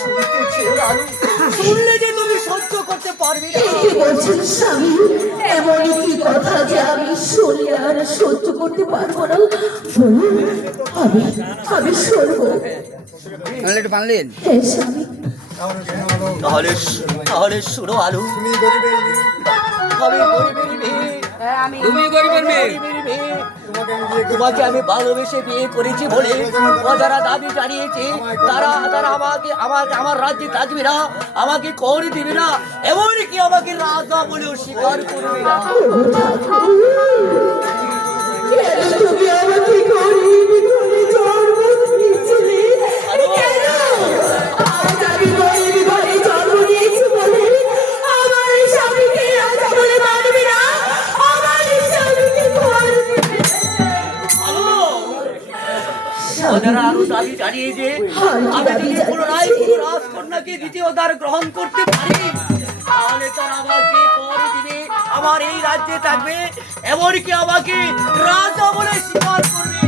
শুনতেছি রানু, শুনলে যে তুমি সহ্য করতে পারবে না। কি বলছেন স্বামী? এমন কি কথা যে আমি শুনলে আর সহ্য করতে পারবো না? বলুন, আমি আমি শুনবো। একটু বানলেন। হ্যাঁ স্বামী, তাহলে তাহলে শুনো আলু, আমি গরিবের মেয়ে, তুমি গরিবের মেয়ে। তোমাকে আমি ভালোবেসে বিয়ে করেছি বলে যারা দাবি জানিয়েছে তারা তারা আমাকে আমাকে আমার রাজ্যে থাকবে না, আমাকে কর দিবে না, এমনকি আমাকে রাজা বলেও স্বীকার করবে না। কেন তুমি আমাকে গরিব ঘরে জন্ম দিয়েছিলে? কেন? আজ আমি গরিব ঘরে জন্ম দিয়েছি বলে আমার স্বামীকে রাজা বলে মানবে না, আমার স্বামীকে ঘর দিবে না। যারা আরো দাবি জানিয়ে যে আমি যদি পুনরায় কোনো রাজকন্যাকে দ্বিতীয় দ্বার গ্রহণ করতে পারি তাহলে তারা আমাকে কর দিবে, আমার এই রাজ্যে থাকবে, এমনকি আমাকে রাজা বলে স্বীকার করবে।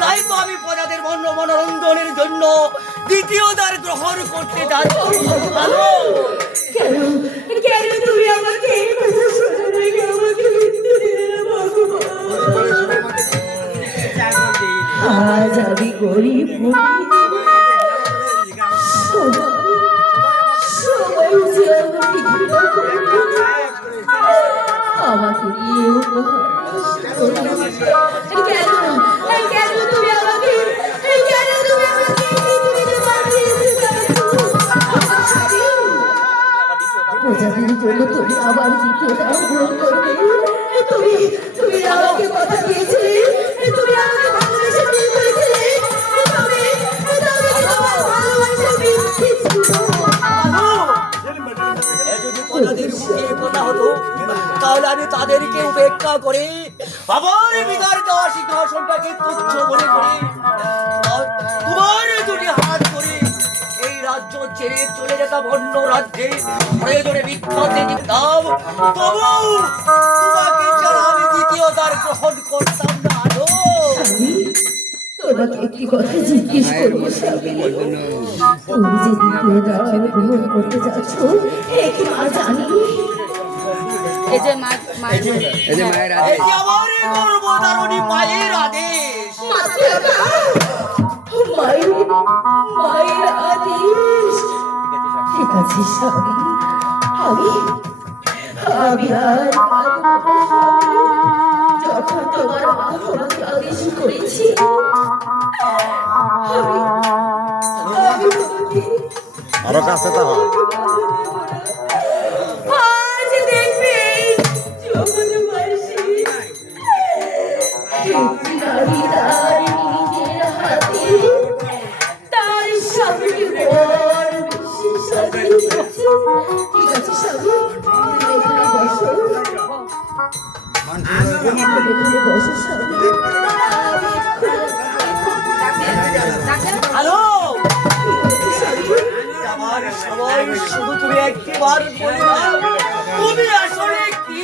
তাই তো আমি প্রজাদের মনোরঞ্জনের জন্য দ্বিতীয় দ্বার গ্রহণ করতে যাচ্ছি। ভালো কেন কেন তুমি আমাকে এই কথা শোনার আগে আমাকে মৃত্যু দিলে না ভগবান? আজ আমি গরিব সবাই যে আমাকে ঘৃণা করবে, আমাকে নিয়ে কেন কেন তুমি আমাকে কেন তুমি আমাকে পৃথিবীতে পাঠিয়েছো? প্রজাদের জন্য তুমি আবার দ্বিতীয় দান গ্রহণ করবে। তুমি তুমি আমাকে কথা দিয়েছিলে, তুমি আমাকে ভালোবেসে বিয়ে করেছিলে, তবে তবে কি তোমার ভালোবাসা মিথ্যে ছিল? যদি প্রজাদের মুখে কথা হতো তাহলে আমি তাদেরকে উপেক্ষা করে আমার বিদার দেওয়া সিংহাসনটাকে তুচ্ছ মনে করে তোমার দুটি হাত করে এই রাজ্য ছেড়ে চলে যেতাম অন্য রাজ্যে, প্রয়োজনে বিখ্যাতে যেতাম, তবু তোমাকে ছাড়া আমি দ্বিতীয় দ্বার গ্রহণ করতাম না। আলো স্বামী, তোমাকে একটি কথা জিজ্ঞেস করবো স্বামী, তুমি যে দ্বিতীয় দান গ্রহণ করতে যাচ্ছ এ কি মা জানি? এই যে মায়ের এই আদেশ। যে আমার গর্ভধারণী মায়ের আদেশ। মায়ের মায়ের আদেশ। ঠিক আছে স্বামী, আমি আমি আর কাঁদবো না স্বামী। যখন তোমার মা তোমাকে আদেশ করেছি আমি আমি তোমাকে আরো কাছে তো হয়। আজ দেখবে যখন মাসি নারী তার নিজের হাতে তার স্বামীকে বড় বেশি সাজিয়েছে। ঠিক আছে স্বামী, তুমি এখানে বসো, এখানে বসো স্বামী। হ্যালো আমার সবাই, শুধু তুমি একবার বলে দাও তুমি আসলে কি?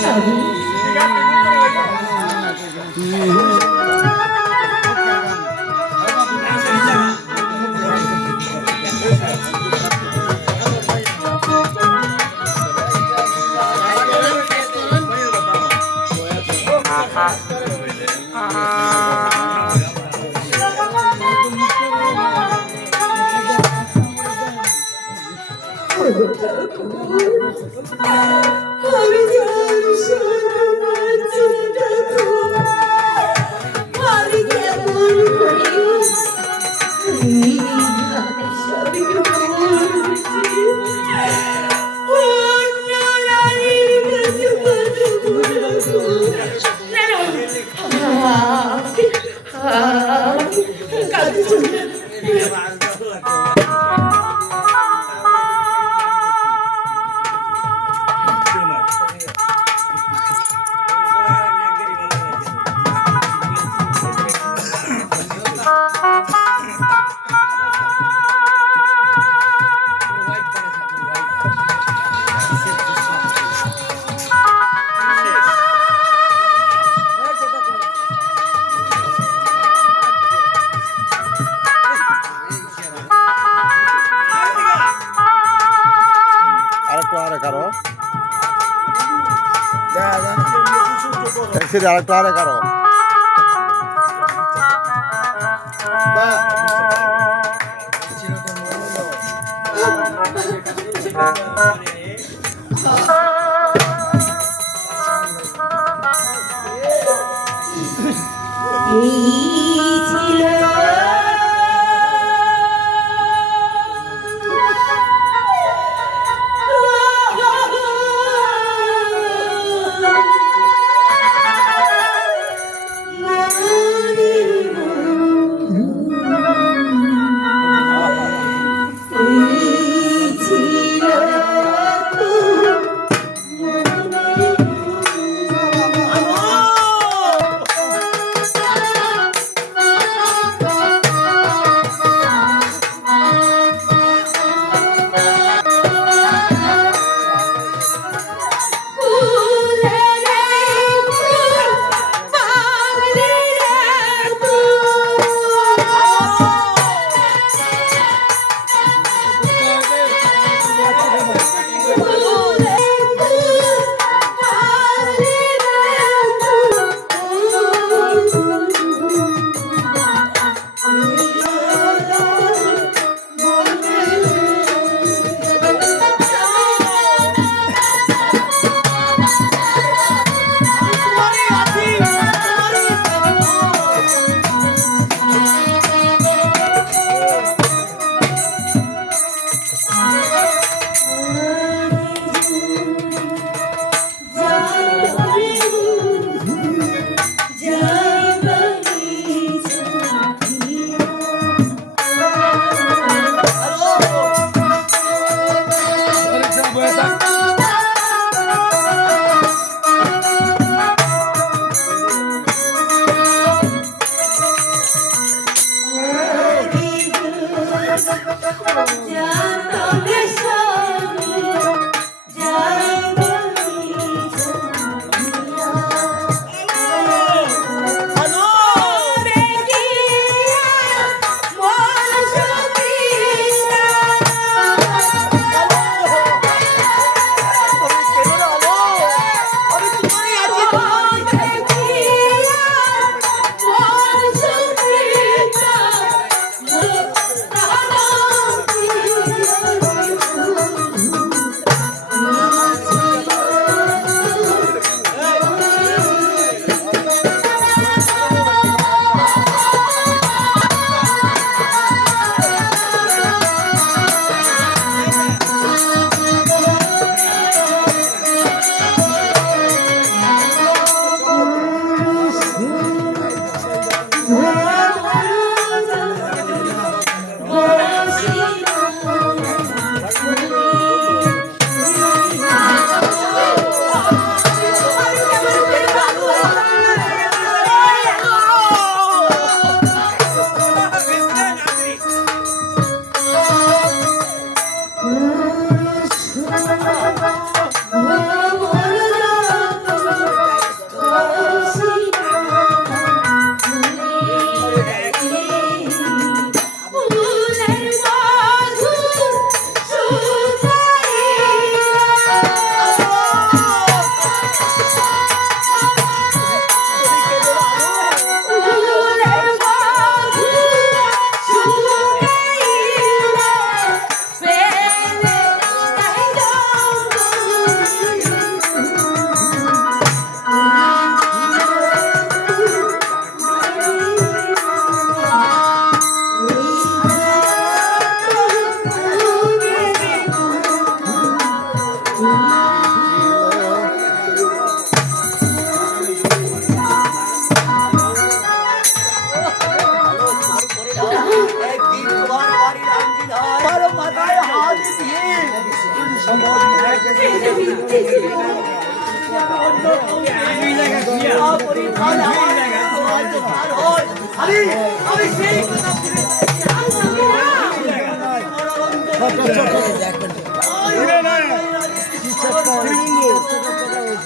স্বামী, আমি জানি সর্বনাশ ঠাকুর, আমি কেমন করি স্বামীকে বলছি অন্য নারীর কাছে কথা বলবো আরে কারো ট্যাক্সির আরেকটু আরে কারো এই ছিল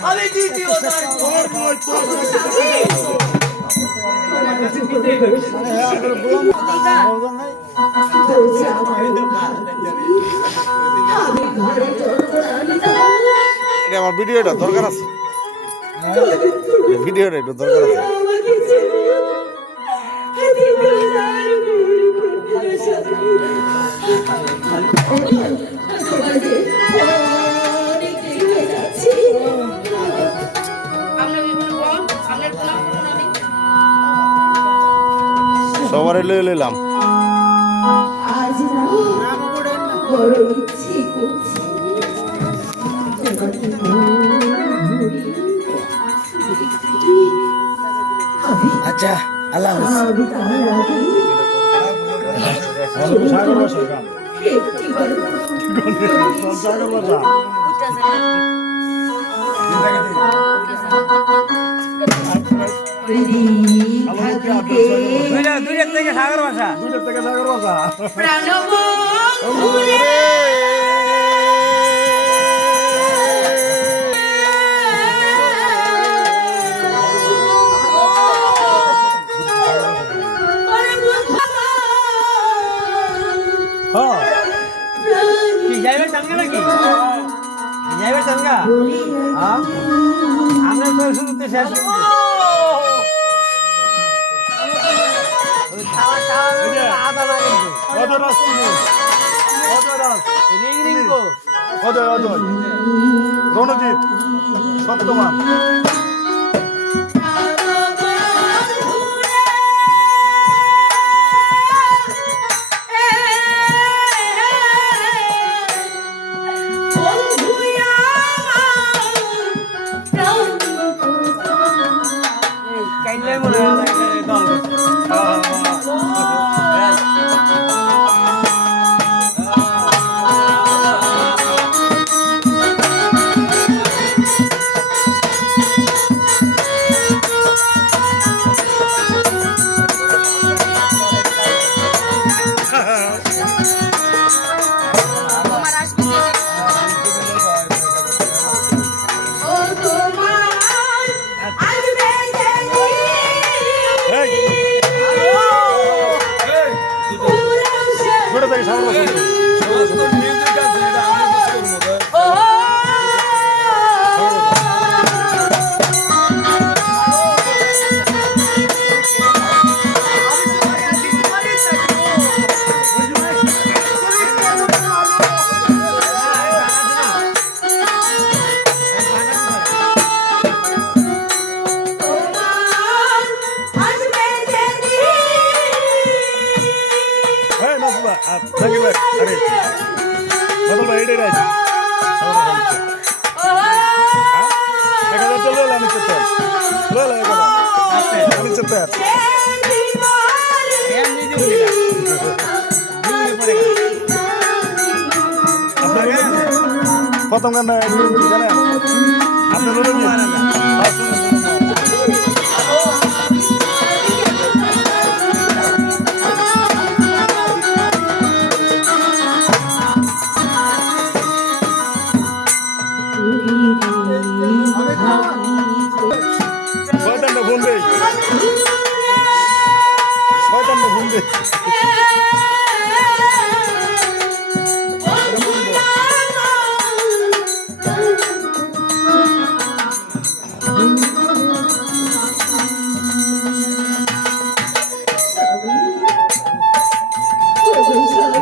আমি দ্বিতীয় আমি ঘরে চলবো এটা আমার ভিডিওটা দরকার আছে ভিডিওটা একটু দরকার আছে আমাকে ছেড়ে দিবানার গুরু করতে সাথে তোমাদের অনেক দেরি হয়ে যাচ্ছে সবার লয়ে লইলাম আজ না বড় ইচ্ছে করছে তোমাকে আচ্ছা আল্লাহ হাফেজ। আমি তার আগে দুইটার থেকে সাগর ভাষা যাইবার চাঙ্গা নাকি যাইবার চাঙ্গা আমরা তো শুরুতে শেষ অজয় অজয় রণজিৎ সত্যমান কাইলে মনে হয় দল ছোট থেকে সাগর হ্যাঁ নাসবা থাকি ভাই আরে বদল ভাই এটাই রাইছি দেখা যাচ্ছে লোলা আমি চেতে লোলা এখানে আমি চেতে প্রথম গানটা জানেন আপনার লোলা শয়তানটা ফোন দে শয়তানটা ফোন দে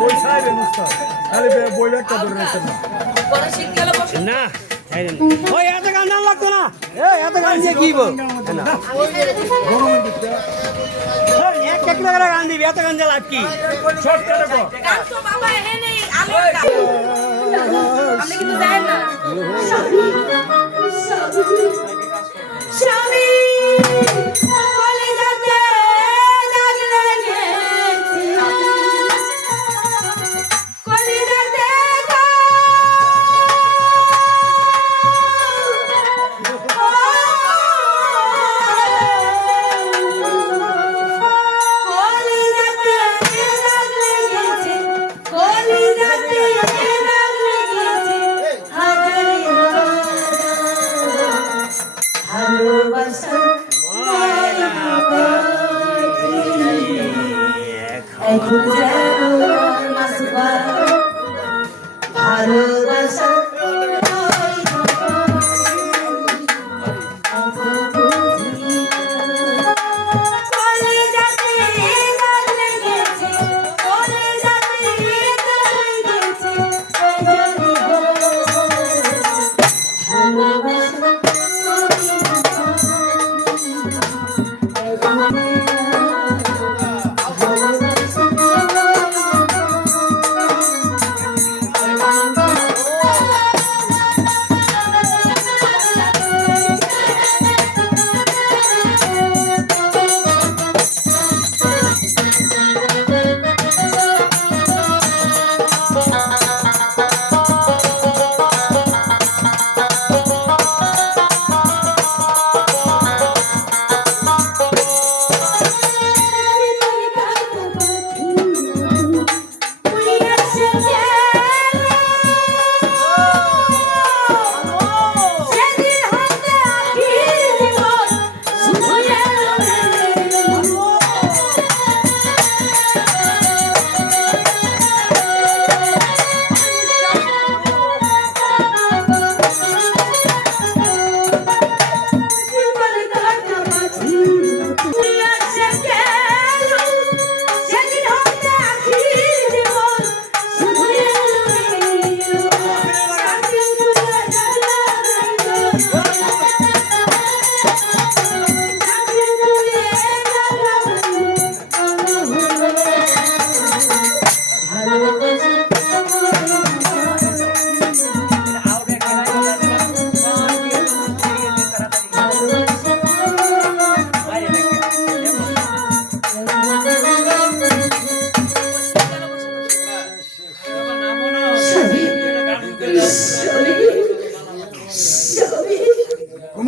বই সাইরে নুস্তা খালি বই ব্যাগটা ধরে রাখতে না না ওই এত গান না লাগতো না এত গান দিয়ে কি এক এক করে গান দিবি এত গান দিয়ে লাভ কি স্বামী এখন যেন মাসবা ভালোবাসা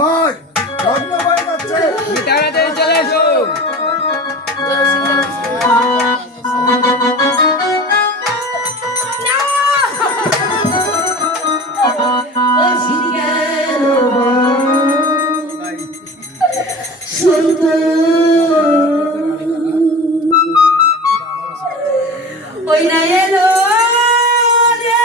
জামাই লগ্ন হয়ে যাচ্ছে। তাড়াতাড়ি চলে এসো। ওই না এলো রে।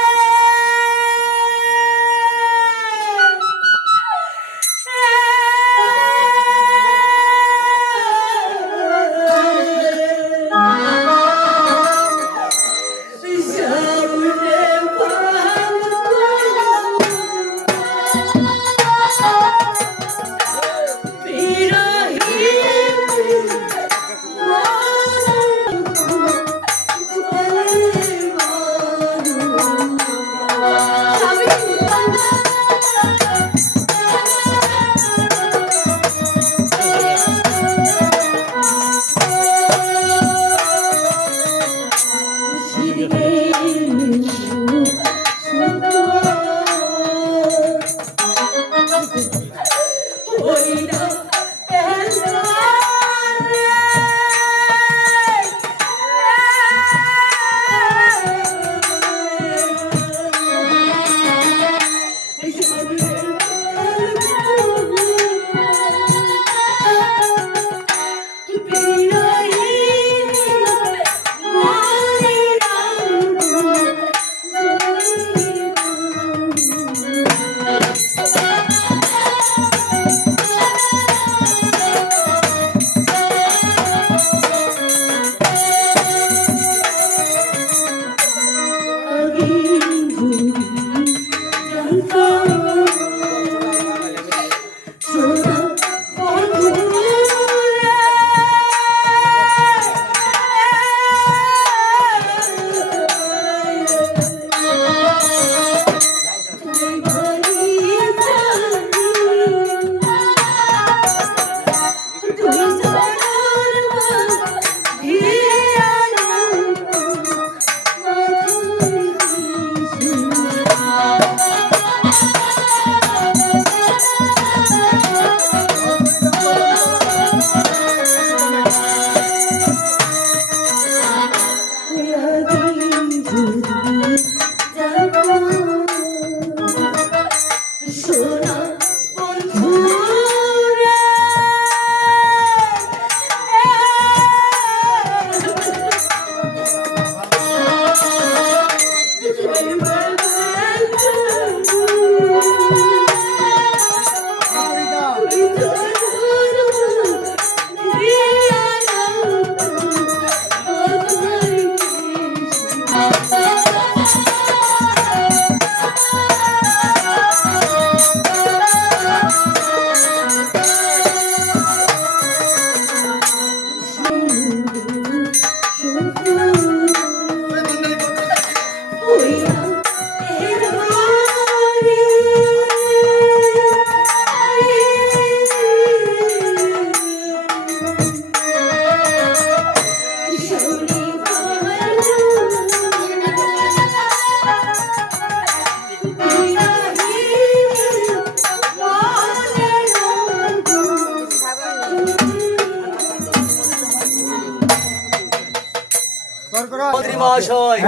মন্ত্রী মহাশয়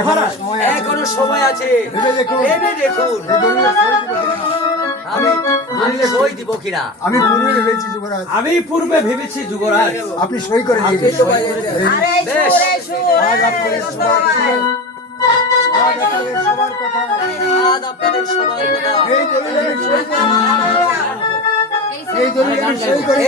এখনো সময় আছে, ভেবে দেখুন আমি সই দিব কিনা। আমি পূর্বে ভেবেছি যুবরাজ। আমি পূর্বে ভেবেছি যুবরাজ। আপনি সই করে দিন। বেশ, আজ আপনাদের সবার কথা আজ আপনাদের সবার কথা এই দলিলে আমি সই করে এই দলিলে আমি সই করে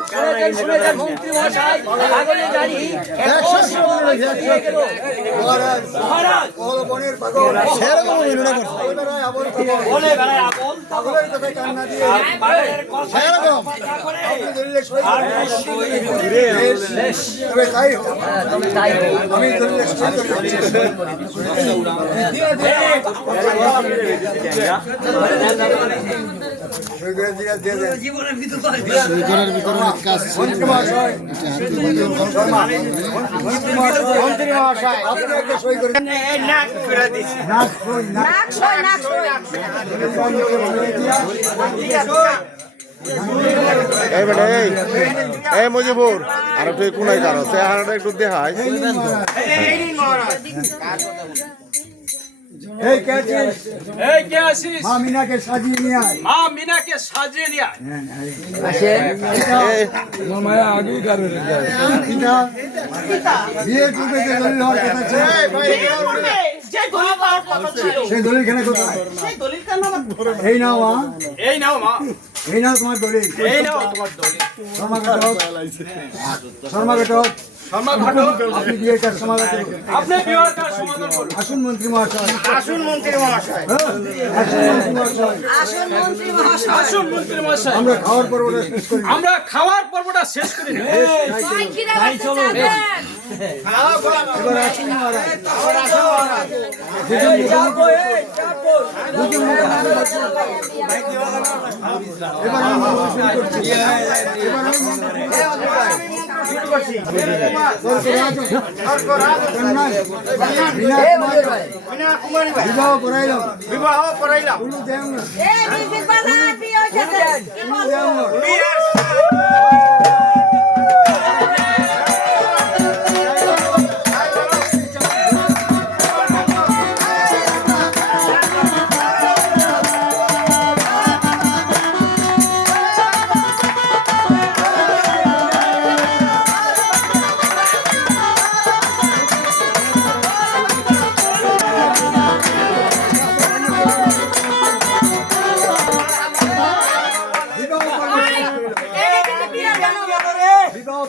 শুনেছেন মন্ত্রী মশাই পাগলের গাড়ি মহারাজ বলে বেড়ায় আপন জীবনের ভিতরে কাজ এই মজিবুর আর একটু কোনাই কারো চেহারাটা একটু দেখায় মা মিনাকে সাজিয়ে নিয়ে আয় তোমার মায়া আগেই কারো বিয়ে করবে যে দলিল হওয়ার কথা ছিল সেই দলিল খানে কোথায় এই নাও মা এই নাও তোমার দলিল শর্মা ঘটক আপনি বিয়েটার সমাধান করুন আসুন মন্ত্রী মহাশয় আমরা খাওয়ার পর্বটা শেষ করি এবার আসুন বিবাহ করাইলাম বিবাহ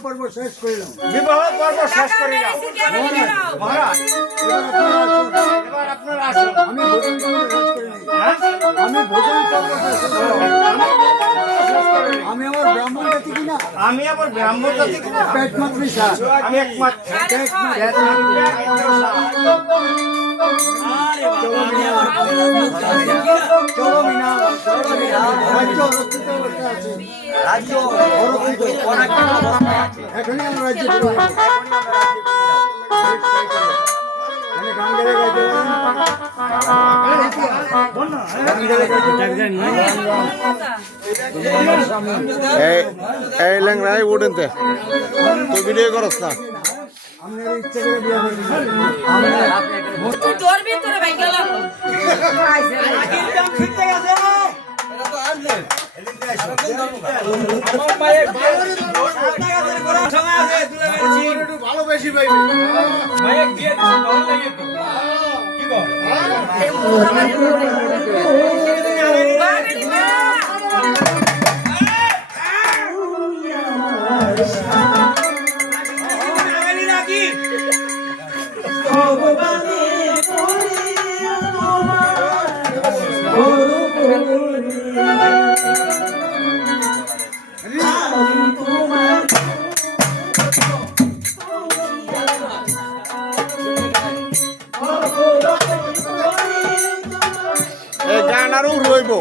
পর্ব শেষ করিলাম মহারাজ এবার আপনারা আসুন আমি ভোজন আমি আমার ব্রাহ্মণ জাতি কিনা পেট মাত্রই স্যার আমি একমাত্র চলো মিনা রাজ্য রক্ষিত অবস্থায় আছে এখনই আমরা রাজ্য এই ল্যাংরাই উঠেন তে তো ভিডিও করস না আপনার ইচ্ছে করে বিয়ে তোর ভিতরে ভাই গেলাম ভালো বেশি পাইবে গান আরো রইব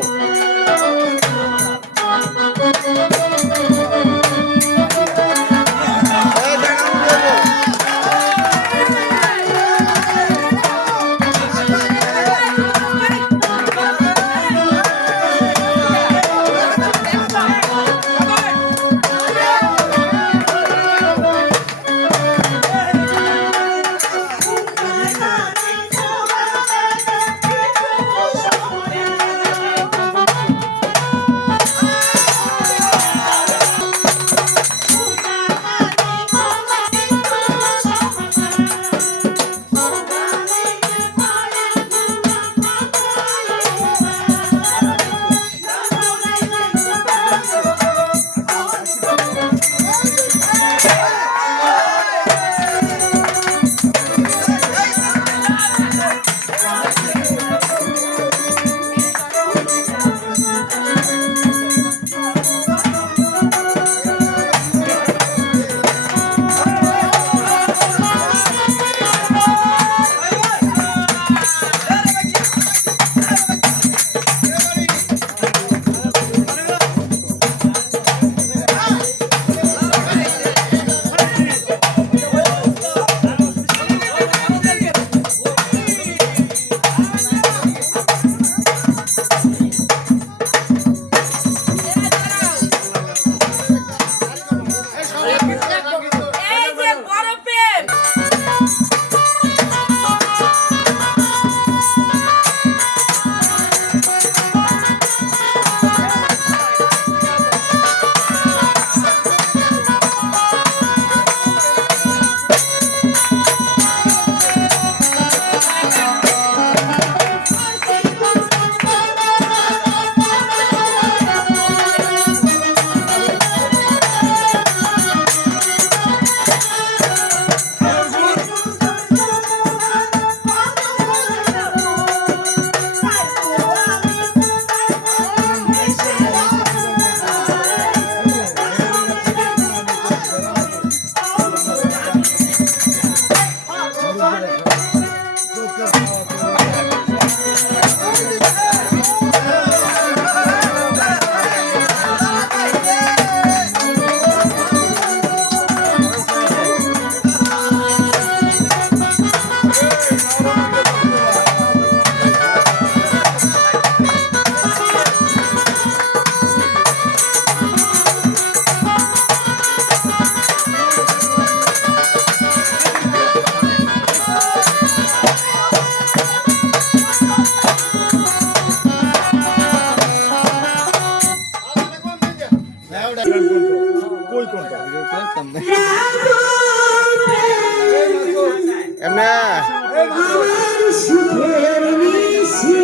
এমনে আমার সুখের নিশি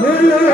হলো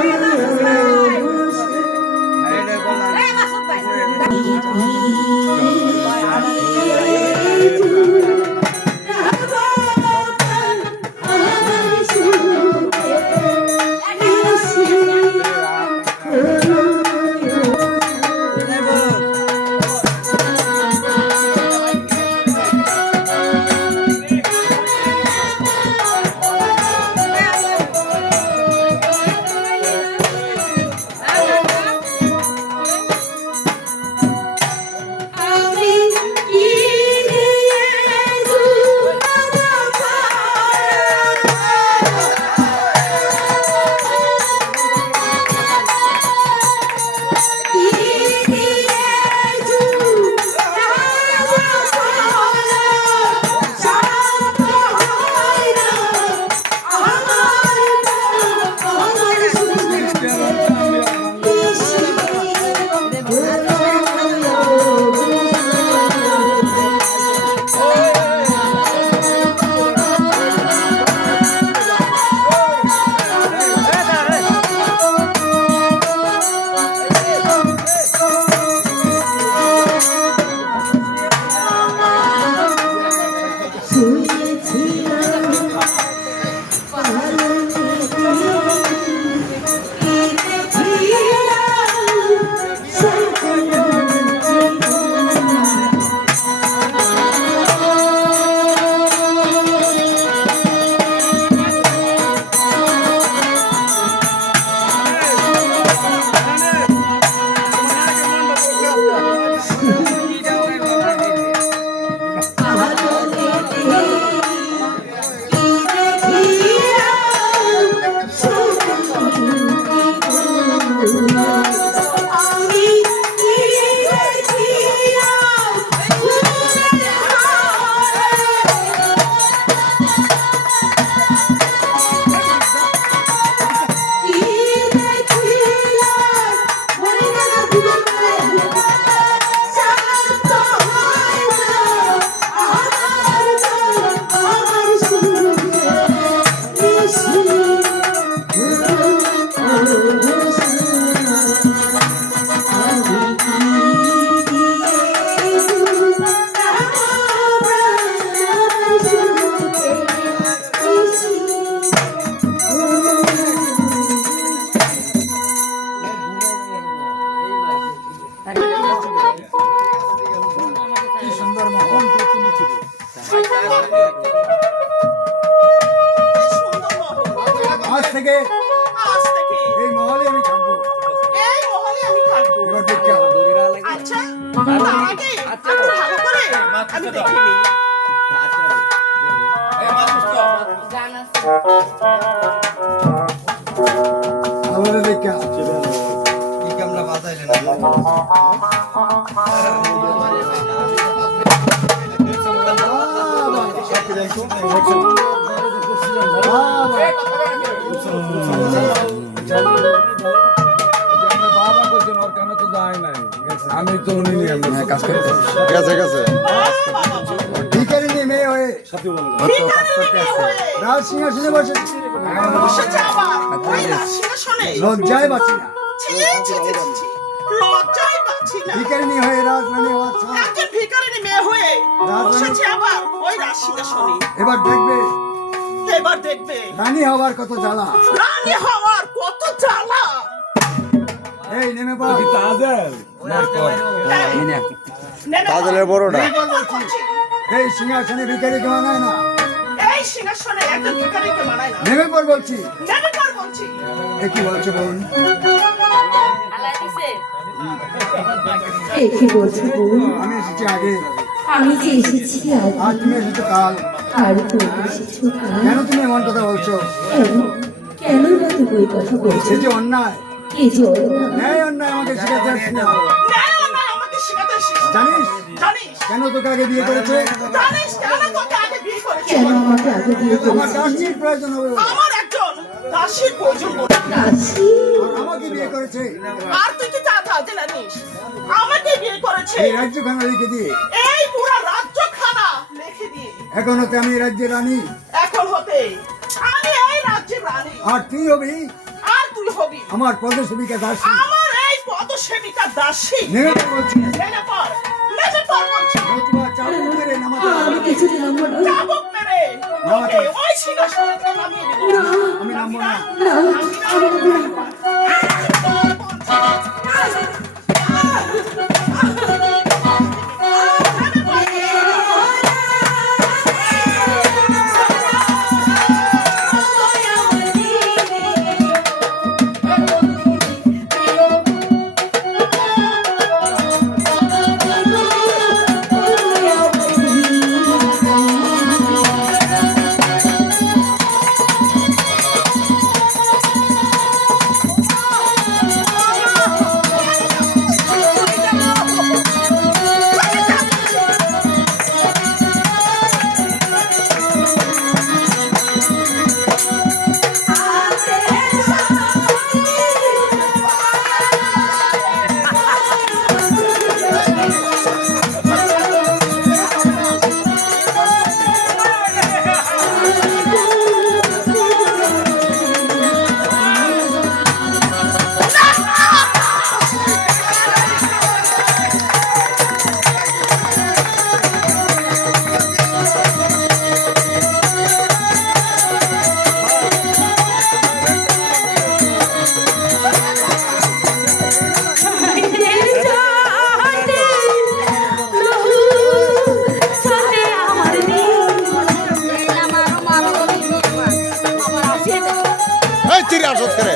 আজ থেকে আজ থেকে এই মহলে আমি থাকবো। এই মহলে আমি থাকবো। এবার দেখতে হবে। আচ্ছা, তার আগে একটু ভালো করে আমি দেখে নিই। আমাদের দেখতে হবে। আমি তো কাজ করতে গেছে গেছে ভিখারি নিয়ে মেয়ে হয়ে রাজ সিংহাসনে বসে বসেছে আবার ওই রাজসিংহাসনে। লজ্জায় বাঁচি না। ছি, ছি, ছি, ছি, ছি। লজ্জায় পাচ্ছি না। ভিখারি নিয়ে হয়ে রাজরানী হওয়ার সাহস। একজন ভিখারিনী মেয়ে হয়ে বসেছে আবার ওই রাজসিংহাসনে। এবার দেখবে এবার দেখবে রানী হওয়ার কত জ্বালা। রানী হওয়ার কত জ্বালা। এই নেমে পড়। এই, নেমে তাজলের বড়টা নেমে পড় বলছি। এই সিংহাসনে ভিখারিকে মানায় না। এই সিংহাসনে একজন ভিখারিকে মানায় না। নেমে পড় বলছি। নেমে পড় বলছি। এ কি বলছো বোন? এ কি বলছো বোন? আমি এসেছি আগে আমি যে এসেছি আজ আর তুমি এসেছো কাল। আর তুমি এসেছো কাল। কেন তুমি এমন কথা বলছো? কেন কেন বা তুমি এই কথা বলছো? সে যে অন্যায়। কি জল না ন্যায় অন্যায় আমাকে শেখাতে আসছি না। ন্যায় না আমাকে শেখাতে এসেছিস। জানিস জানিস কেন তোকে আগে বিয়ে করেছে? জানিস কেন তোকে আগে বিয়ে করেছে? কেন আমাকে আগে বিয়ে আমার করেছিস? দাসীর প্রয়োজন হবে বলে। আমার একজন দাসীর প্রয়োজন বলে। দাসী আর আমাকে বিয়ে করেছে। আর তুই কি চাচা যে জানিস আমাকে বিয়ে করেছে এই রাজ্যখানা লিখে দিয়ে এই পুরো রাজ্যখানা লিখে দিয়ে এখন হতে আমি রাজ্যের রানী, এখন হতে আমি এই রাজ্যের রানী, আর তুই হবি আর তুই হবি আমার পদসেবিকা দাসী। আমার এই পদসেবিকা দাসী। নেমে পড় বলছি, নেমে পড় বলছি। নতুবা চাবুক মেরে নামাতে হবে। আমি কিছু নামবো না। চাবুক মেরে তোকে ওই সিংহাসন থেকে নামিয়ে দেব। আমি নামবো না। না, আমি নামবো না। এই চিড়ি আসত করে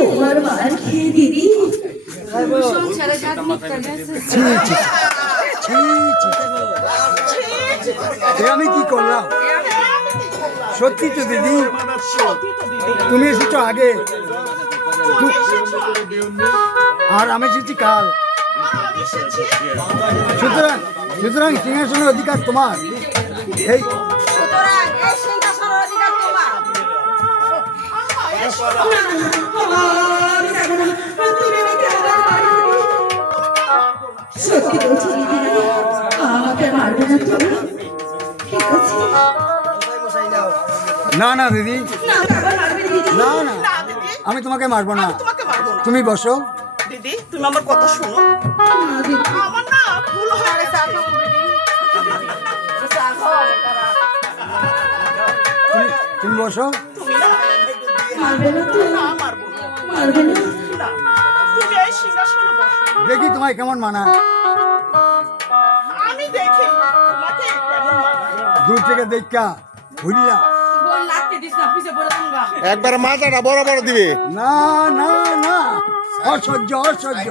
তোমার মার খেয়ে দিদি আমি কি করলাম? সত্যি তো দিদি, তুমি এসেছো আগে আর আমি এসেছি কাল। সুতরাং সুতরাং সিংহাসনের অধিকার তোমার। এই সত্যি বলছি দিদি, আমাকে মারবে না তো? ঠিক আছে। না না দিদি, না, বাবা মারবে না দিদি। না না, না দিদি, আমি তোমাকে মারবো না। তোমাকে মারবো না। তুমি বসো। দিদি তুমি আমার কথা শোনো। না দিদি। আমার না ভুল হয়ে গেছে। তুমি বসো। তুমি না মারবে না তো? না মারবো না। মারবে না? না, তুমি এই সিংহাসনে বসো। দেখি তোমায় কেমন মানা। আমি দেখি তোমাকে কেমন মানায়। দূর থেকে দেখা ঘুরিয়া। একবার মাথাটা বড় বড় দিবে। না না না, অসহ্য অসহ্য।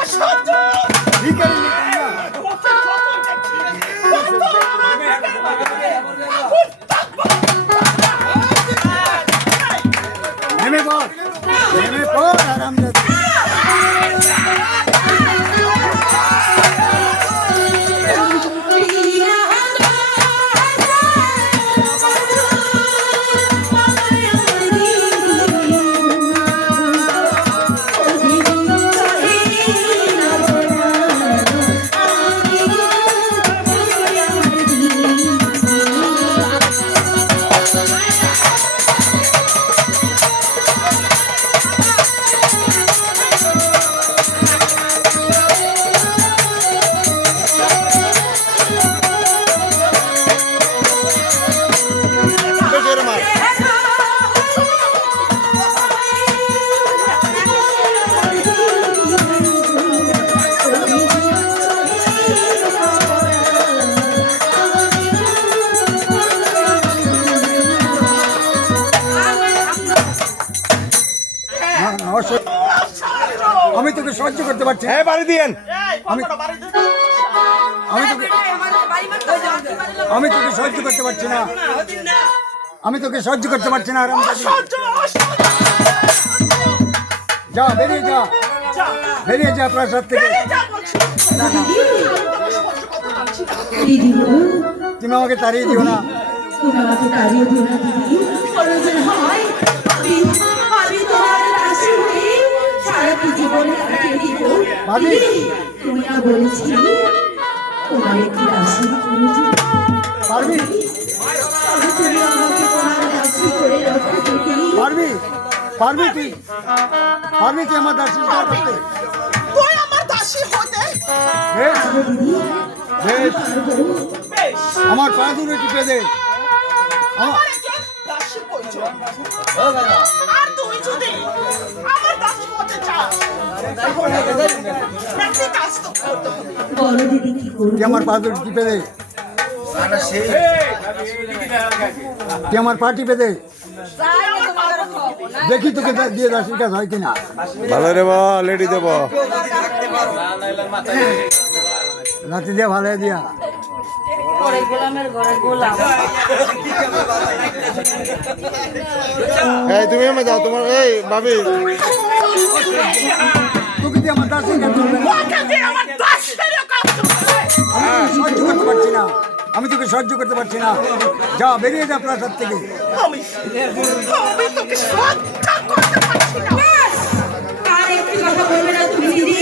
অসহ্য। ভিখারি নিকুঞ্জা। নেমে পড়, নেমে পড় আরামজাদা। তোকে সহ্য করতে পারছি না। এই বাড়ি দিয়েন আমি তোকে আমি তোকে সহ্য করতে পারছি না। আমি তোকে সহ্য করতে পারছি না। যা বেরিয়ে যা, বেরিয়ে যা প্রাসাদ থেকে। দিদি গো, তুমি আমাকে তাড়িয়ে দিও না। তুমি আমাকে তাড়িয়ে দিও না দিদি। প্রয়োজন হয় আমি তোমার দাসী হয়ে সারাটি জীবন কাটিয়ে দিব। ভাবি। দিদি, তুমি না বলেছিলে তোমার একটি দাসীর প্রয়োজন। পারবি তবে তুমি আমাকে তোমার দাসী করে রাখো দিদি। পারবি পারবি তুই পারবি তুই আমার দাসী করতে। তুই আমার দাসী হতে বেশ তবে দিদি, বেশ আমার পা দূরে টিপে দে। আমার একজন দাসী প্রয়োজন। আর তুই যদি আমার দাসী হতে চাস তাহলে একটি কাজ তো করতে হবে। বলো দিদি কি করবো? তুই আমার পা দূরে টিপে দে। তুই আমার পা টিপে দে, দেখি তোকে দিয়ে দাসীর কাজ হয় কিনা। ভালো রে বা লেডি দেব। রাতে দিয়া ভালো দিয়া। এই তুমি এমে যাও, তোমার এই ভাবি তোকে দিয়ে আমার দাসীর কাজ করবে না। ওকে দিয়ে আমার দাসীরও কাজ করতে হবে। সহ্য করতে পারছি না, আমি তোকে সহ্য করতে পারছি না। যা বেরিয়ে যা প্রাসাদ থেকে। আমি তোকে সহ্য করতে পারছি না। আর একটি কথা বলবে না তুমি দিদি?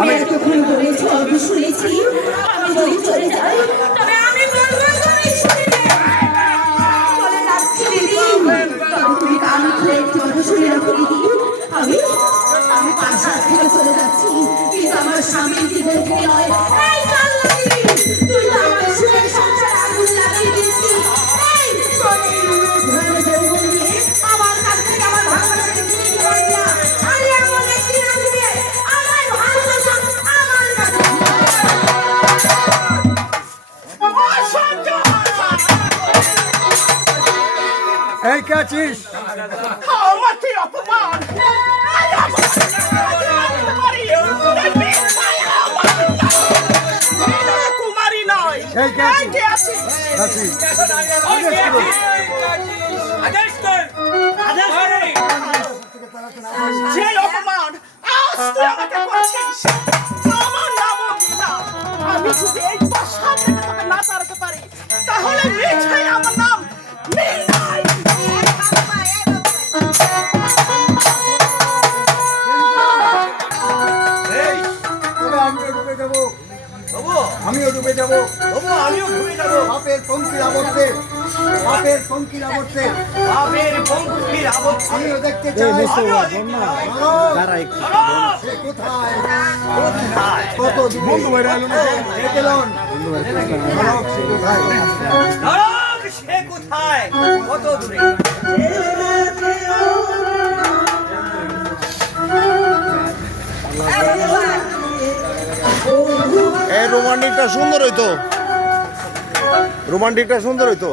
আমি এতক্ষণ বলেছি, আমি শুনেছি। আমি যদি চলে যাই তবে আমি বলবো তুমি শুনবে। চলে যাচ্ছি দিদি। তবে তুমি কান খুলে একটি কথা শুনে রাখো দিদি। আমি আমি প্রাসাদ থেকে চলে যাচ্ছি, কিন্তু আমার স্বামীর জীবন থেকে নয়। এই চল না দিদি, তুই তো আমার সুখের সংসারে আগুন লাগিয়ে দিচ্ছিস। এই ধর্ম যৌবন দিয়ে আমার কাছ থেকে আমার ভালোবাসাকে ছিনিয়ে নিবি না। আরে এমন একদিন আসবে আমার ভালোবাসা আমার কাছে অসহ্য এই কে আছিস? আমার কি অপমান! কুমারী নয়, এই কে আছিস? কে আছিস? দাসী। আদেশ কর। সেই অপমান আজ তুই আমাকে করছিস। আমার নামও গীতা। আমি যদি এই প্রাসাদ থেকে তোকে না তাড়াতে পারি তাহলে নিশ্চয়ই আমার নাম মীরাই। তবে আমিও ডুবে যাবো, আমিও ডুবে যাবো। আমিও ঘুরে যাবো। পাপের পঙ্কির আবর্তে, পাপের পঙ্কির আবর্তে বাপের পঙ্কির আবদ্ধ আমিও দেখতে চাই। নরক, সে কোথায়? কত বন্ধু ভাই নরক সে কোথায়? নরক সে কোথায়, কত দূরে। এই রোমান্টিকটা সুন্দর হইতো, রোমান্টিকটা সুন্দর হইতো।